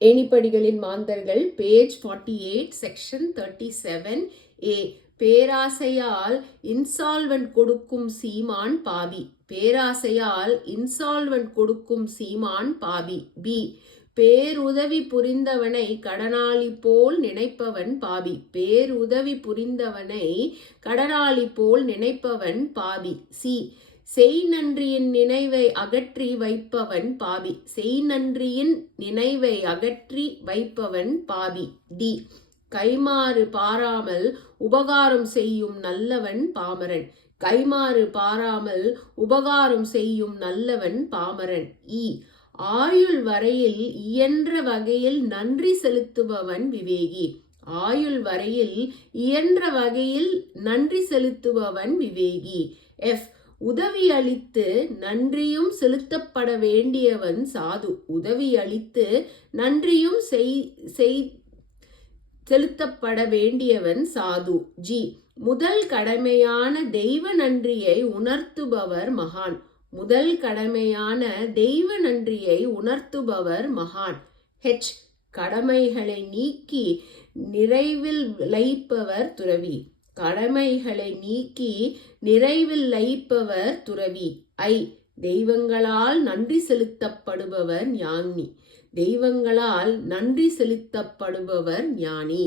ஏணிப்படிகளின் மாந்தர்கள் page 48 section 37A. பேராசையால் insolvent கொடுக்கும் சீமான் பாவி. பேராசையால் இன்சால்வெண்ட் கொடுக்கும் சீமான் பாவி. பி. பேருதவி புரிந்தவனை கடனாளி போல் நினைப்பவன் பாவி. பேருதவி புரிந்தவனை கடனாளி போல் நினைப்பவன் பாவி. சி. செய் நன்றியின் நினைவை அகற்றி வைப்பவன் பாவி. செய் நன்றியின் நினைவை அகற்றி வைப்பவன் பாவி. டி. கைமாறு பாராமல் உபகாரம் செய்யும் நல்லவன் பாமரன். கைமாறு பாராமல் உபகாரம் செய்யும் நல்லவன் பாமரன். இ. ஆயுள் வரையில் இயன்ற வகையில் நன்றி செலுத்துபவன் விவேகி. ஆயுள் வரையில் இயன்ற வகையில் நன்றி செலுத்துபவன் விவேகி. எஃப். உதவி அளித்து நன்றியும் செலுத்தப்பட வேண்டியவன் சாது. உதவி அளித்து நன்றியும் செலுத்தப்பட வேண்டியவன் சாது. ஜி. முதல் கடமையான தெய்வ நன்றியை உணர்த்துபவர் மகான். முதல் கடமையான தெய்வ நன்றியை உணர்த்துபவர் மகான். ஹெச். கடமைகளை நீக்கி நிறைவில் லயிப்பவர் துறவி. கடமைகளை நீக்கி நிறைவில் லயிப்பவர் துறவி. ஐ. தெய்வங்களால் நன்றி செலுத்தப்படுபவர் ஞானி. தெய்வங்களால் நன்றி செலுத்தப்படுபவர் ஞானி.